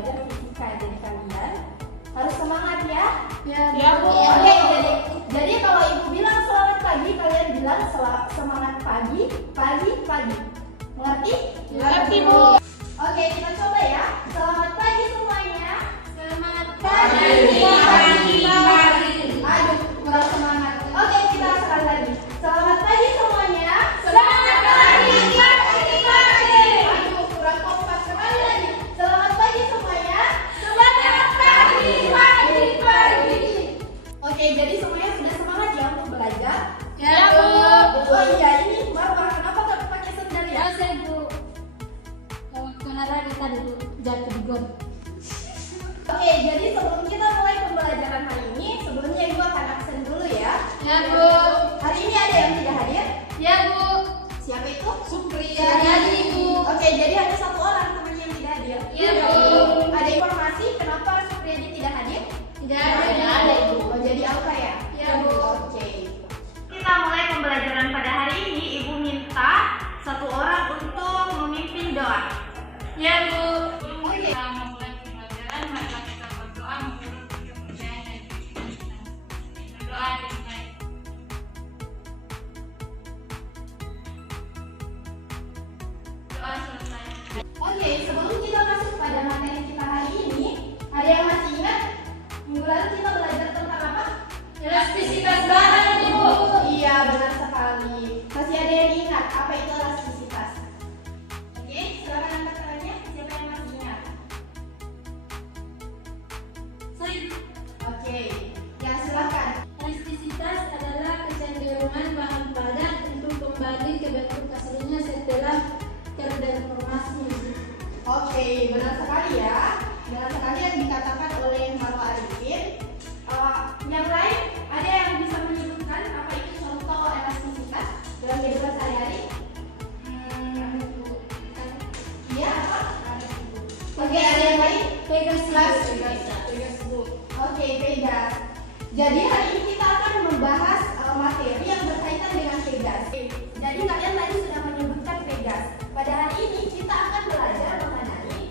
belajar fisika. Jadi kalian harus semangat ya. Ya, Bu. Oke, jadi kalau ibu bilang selamat pagi, kalian bilang semangat pagi, pagi, pagi. Mengerti? Mengerti, Bu. Oke, kita coba ya. Selamat pagi semuanya. Selamat Pagi. Aduh, kurang semangat. Oke, kita sekali lagi. Selamat pagi semuanya. Selamat pagi. Aduh, kurang kompak sekali lagi. Selamat pagi semuanya. Selamat pagi. Oke, jadi semuanya sudah semangat ya untuk belajar. Ya, Bu. Oh iya, ini Marwah, kenapa nggak pakai sendal ya? Saya, Bu. Waktu olahraga tadi, Bu, jatuh di got. Oke, jadi sebelum kita mulai pembelajaran hari ini, sebelumnya ibu akan absen dulu ya. Ya, Bu. Hari ini ada yang tidak hadir? Ya, Bu. Siapa itu? Supriya. Jadi, Bu. Oke, jadi hanya satu orang temannya yang tidak hadir. Ya, Bu. Ada informasi kenapa Supriyadi tidak hadir? Tidak ada, Ibu. Oh, jadi apa ya? Ya, Bu. Oke. Kita mulai pembelajaran pada hari ini. Ibu minta satu orang untuk memimpin doa. Ya, Bu. Oke. Kita memulai pembelajaran, maka kita berdoa menurut kepercayaan dan keyakinan kita. Berdoa dimulai. Doa selesai. Oke, sebelum kita masuk pada materi kita hari ini, ada yang masih ingat minggu lalu kita belajar tentang apa? Elastisitas bahan, Bu. Iya, benar sekali. Masih ada yang ingat apa itu elastisitas? Oke, silakan angkat tangannya. Siapa yang masih ingat? Saya. Oke, ya silakan. Elastisitas adalah kecenderungan bahan padat untuk kembali ke bentuk aslinya setelah terdeformasi. Oke, benar sekali ya. Benar sekali yang dikatakan oleh Marwah Arifin. Yang lain, ada yang bisa menyebutkan apa itu contoh elastisitas dalam kehidupan sehari-hari? Iya, apa? Oke, ada yang lain? Pegas. Oke, Pegas. Jadi hari ini kita akan membahas materi yang berkaitan dengan Pegas. Jadi kalian tadi sudah menyebutkan Pegas. Pada hari ini kita akan belajar mengenai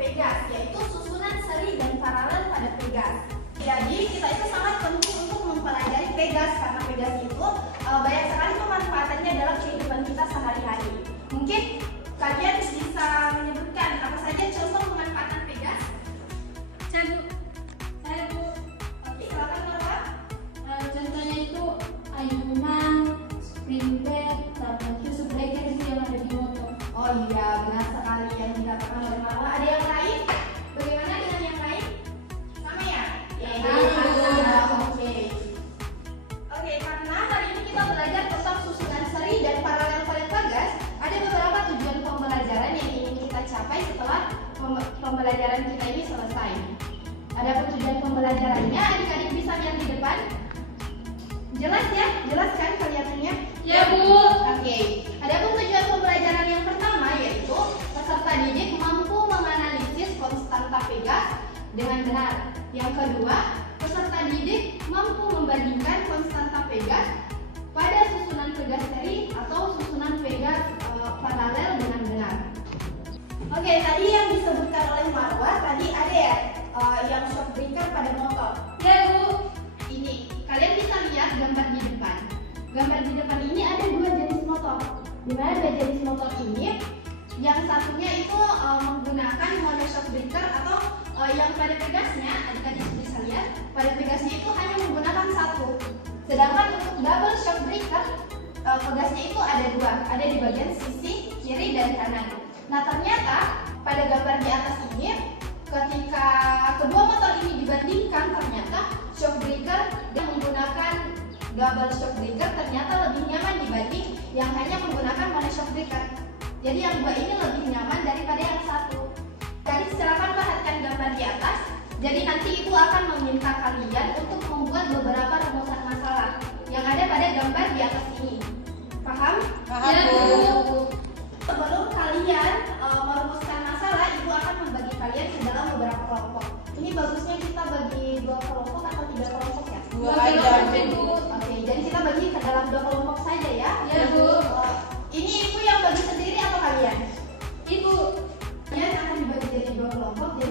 Pegas, yaitu susunan seri dan paralel pada Pegas. Jadi kita itu sangat penting untuk mempelajari Pegas karena Pegas itu banyak sekali pemanfaatannya dalam kehidupan kita sehari-hari. Mungkin kalian bisa menyebutkan apa saja contoh pemanfaatan Pegas? Saya, Bu. Oke, silakan Marwah. Contohnya itu ayunan, spring bed, sama shoe breaker itu yang ada di motor. Oh iya, benar sekali yang dikatakan oleh Marwah. Ada yang lain? Bagaimana dengan yang lain? Sama ya? Oke. Oke, karena hari ini kita belajar tentang susunan seri dan paralel pada Pegas, ada beberapa tujuan pembelajaran yang ingin kita capai setelah pembelajaran kita ini selesai. Ada tujuan pembelajarannya, adik-adik bisa lihat di depan. Jelas ya? Jelas kan kelihatannya? Ya, Bu. Oke, ada tujuan pembelajaran yang pertama yaitu peserta didik mampu menganalisis konstanta Pegas dengan benar. Yang kedua, peserta didik mampu membandingkan konstanta Pegas pada susunan Pegas seri atau susunan Pegas paralel dengan benar. Oke, tadi yang disebutkan oleh Marwah tadi ada ya yang shock breaker pada motor. Ya, Bu. Ini kalian bisa lihat gambar di depan. Gambar di depan ini ada dua jenis motor. Di mana dua jenis motor ini, yang satunya itu menggunakan mode shock breaker atau yang pada Pegasnya, adik-adik bisa lihat, pada Pegasnya itu hanya menggunakan satu. Sedangkan untuk double shock breaker, Pegasnya itu ada dua, ada di bagian sisi kiri dan kanan. Nah ternyata pada gambar di atas ini, ketika kedua motor ini dibandingkan, ternyata shock breaker yang menggunakan double shock breaker ternyata lebih nyaman dibanding yang hanya menggunakan mode shock breaker. Jadi yang dua ini lebih nyaman daripada yang satu. Jadi silakan perhatikan gambar di atas. Jadi nanti ibu akan meminta kalian untuk membuat beberapa rumusan masalah yang ada pada gambar di atas ini. Paham? Ya, Bu. Sebelum kalian merumuskan masalah, ibu akan membagi kalian ke dalam beberapa kelompok. Ini bagusnya kita bagi dua kelompok atau tiga kelompok ya? Dua aja, Bu. Oke, jadi kita bagi ke dalam dua kelompok saja ya. Ya, Bu. Ini ibu yang bagi sendiri atau kalian? Ibu. Kalian akan dibagi jadi dua kelompok. Jadi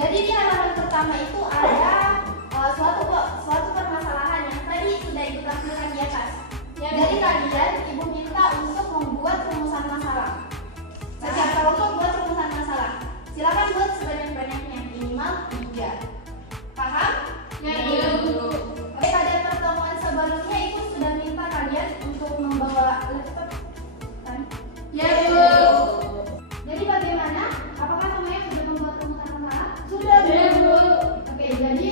Jadi di halaman pertama itu ada suatu permasalahan yang tadi sudah Ibu tampilkan di atas. Jadi kalian Ibu minta untuk membuat rumusan masalah. Secara kelompok buat rumusan masalah. Silakan buat sebanyak-banyaknya, minimal 3. Paham? Ya, Bu. Oke, pada pertemuan sebelumnya Ibu sudah minta kalian untuk membawa laptop, kan? Ya, Bu. Jadi bagaimana? Apakah semuanya sudah membuat rumusan masalah? Ya, Bu. Oke, jadi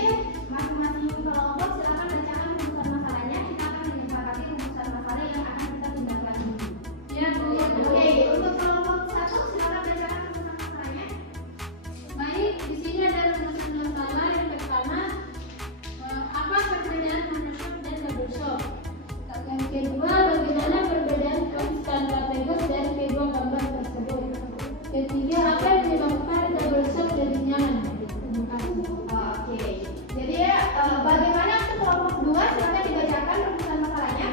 masing-masing kelompok silakan bacakan rumusan masalahnya. Kita akan menyepakati rumusan masalah yang akan kita tindak lanjuti. Ya, Bu. Oke, untuk kelompok 1 silakan bacakan rumusan masalahnya. Baik, di sini ada rumusan masalah yang pertama, apa perbedaan monoshop dan double shop? Yang kedua, bagaimana perbedaan konstan kategori dari kedua gambar tersebut? Ketiga, apa yang menyebabkan double shop jadi nyaman? Terima kasih. Oke, jadi bagaimana untuk kelompok 2 silakan dibacakan rumusan masalahnya.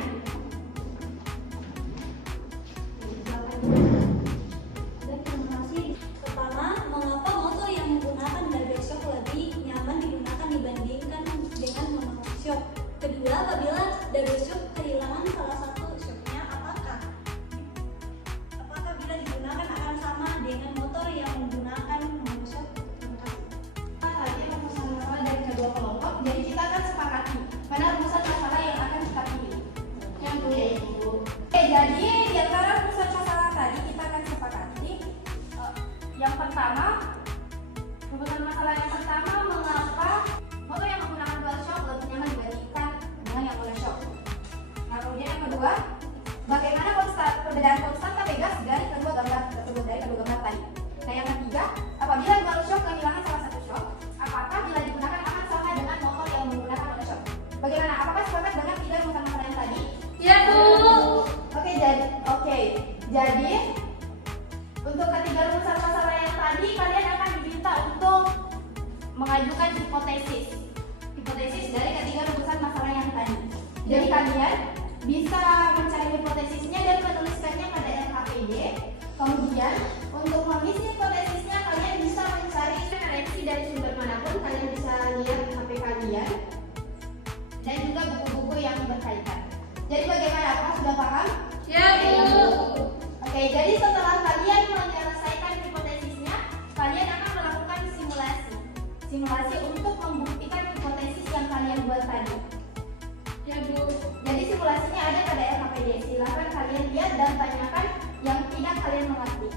Terima kasih. Pertama, mengapa motor yang menggunakan double shock lebih nyaman digunakan dibandingkan dengan monoshock? Kedua, apabila double shock kehilangan salah satu shocknya, apakah bila digunakan akan sama dengan motor yang menggunakan monoshock? Terima kasih. Tadi rumusan masalah dari kedua kelompok, jadi kita akan sepakati pada rumusan masalah yang akan kita pilih. Yang Bu. Oke, jadi di antara rumusan masalah tadi kita akan sepakati yang pertama, rumusan masalah yang pertama, mengapa motor yang menggunakan dual shock lebih nyaman dibandingkan dengan yang monoshock. Nah, kemudian yang kedua, bagaimana perbedaan konstanta Pegas dari kedua gambar tersebut, dari kedua gambar tadi. Nah, yang ketiga, apabila dual shock kehilangan salah satu shock, apakah bila digunakan akan sama dengan motor yang menggunakan monoshock? Bagaimana? Apakah sepakat dengan 3 rumusan masalah yang tadi? Ya, Bu. Oke, jadi untuk ketiga rumusan masalah yang tadi kalian akan diminta untuk mengajukan hipotesis dari ketiga rumusan masalah yang tadi. Jadi kalian bisa mencari hipotesisnya dan menuliskannya pada LKPD. Kemudian untuk mengisi hipotesisnya kalian bisa mencari referensi dari sumber manapun. Kalian bisa lihat HP kalian dan juga buku-buku yang berkaitan. Jadi bagaimana? Apakah sudah paham? Ya, Bu. Oke, jadi setelah kalian menyelesaikan hipotesisnya, kalian akan melakukan simulasi untuk membuktikan hipotesis yang kalian buat tadi. Ya, Bu. Jadi simulasinya ada pada LKPD. Silahkan kalian lihat dan tanyakan yang tidak kalian mengerti.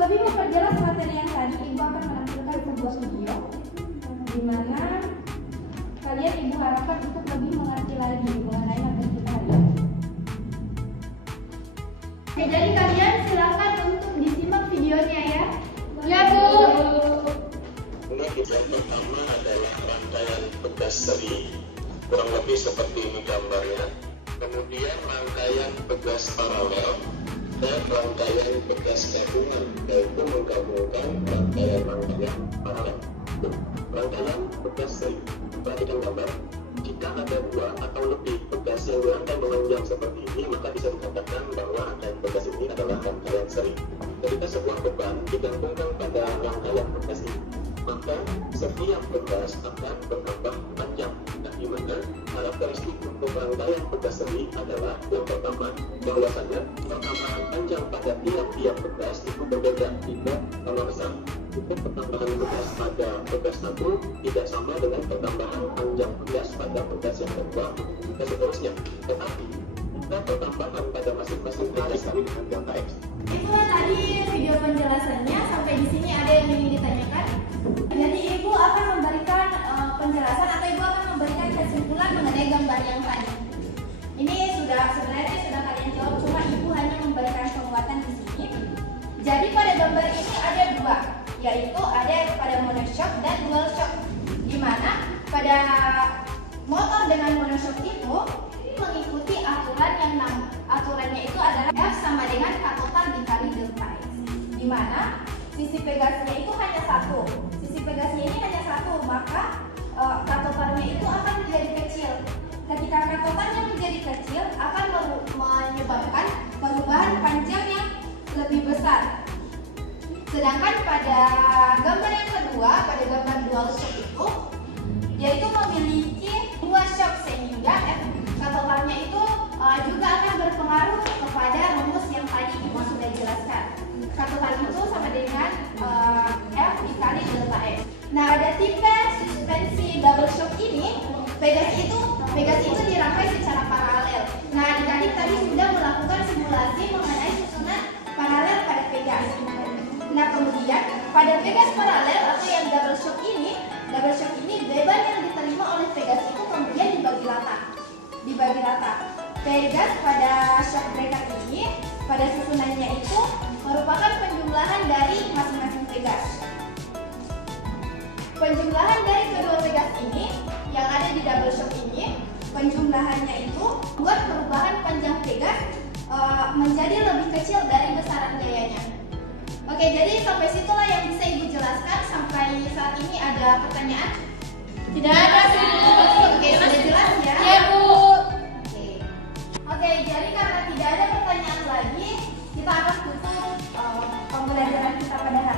lebih memperjelas materi yang tadi, Ibu akan menampilkan sebuah video di mana kalian Ibu harapkan untuk lebih mengerti lagi mengenai materi kita hari ini. Oke, jadi kalian silakan untuk disimak videonya ya. Ya, Bu. Yang pertama adalah rangkaian pegas seri, kurang lebih seperti ini gambarnya. Kemudian rangkaian pegas paralel dan rangkaian pegas gabungan, yaitu menggabungkan rangkaian paralel. Rangkaian pegas seri, perhatikan gambar. Jika ada dua atau lebih pegas yang dirangkai memanjang seperti ini, maka bisa dikatakan bahwa rangkaian pegas ini adalah rangkaian seri. Ketika sebuah beban digabungkan pada rangkaian pegas ini, maka setiap pegas akan bertambah panjang. Nah, di mana karakteristik untuk rangkaian pegas seri adalah yang pertama, bahwasanya pertambahan panjang pada tiap-tiap pegas itu berbeda, tidak sama besar. Untuk pertambahan pegas pada pegas satu tidak sama dengan pertambahan panjang pegas pada pegas yang kedua, dan seterusnya. Tetapi jika pertambahan pada masing-masing pegas kali dengan delta X. Itulah tadi video penjelasannya. Sampai di sini ada yang ingin ditanyakan? Jadi Ibu akan memberikan penjelasan atau Ibu akan memberikan kesimpulan mengenai gambar yang tadi. Ini sebenarnya sudah kalian jawab, cuma Ibu hanya memberikan penguatan di sini. Jadi pada gambar ini ada dua, yaitu ada pada monoshock dan dual shock. Di mana pada motor dengan monoshock itu mengikuti aturan yang aturannya itu adalah F sama dengan K total dikali delta X. Di mana sisi pegasnya itu hanya satu. Sisi pegasnya ini hanya satu, maka K totalnya itu akan menjadi kecil. Ketika K totalnya menjadi kecil, akan menyebabkan perubahan panjang yang lebih besar. Sedangkan pada gambar yang kedua, pada gambar dual shock itu, yaitu memiliki dua shock sehingga K totalnya itu juga akan berpengaruh kepada rumus yang tadi Ibu sudah jelaskan. K total itu sama dengan F dikali delta X. Nah, pada tipe suspensi double shock ini, pegas itu dirangkai secara paralel. Nah, adik-adik tadi sudah melakukan simulasi mengenai susunan paralel pada pegas. Nah, kemudian pada pegas paralel atau yang double shock ini beban yang diterima oleh pegas itu kemudian dibagi rata. Pegas pada shock breaker ini pada susunannya itu merupakan penjumlahan dari masing-masing pegas. Penjumlahan dari kedua pegas ini yang ada di double shock ini, penjumlahannya itu buat perubahan panjang pegas menjadi lebih kecil dari besaran gayanya. Oke, jadi sampai situlah yang bisa Ibu jelaskan. Sampai saat ini ada pertanyaan? Tidak ada, Bu. Oke, sudah jelas ya? Ya, Bu. Oke, jadi karena tidak ada pertanyaan lagi, kita akan tutup pembelajaran kita pada hari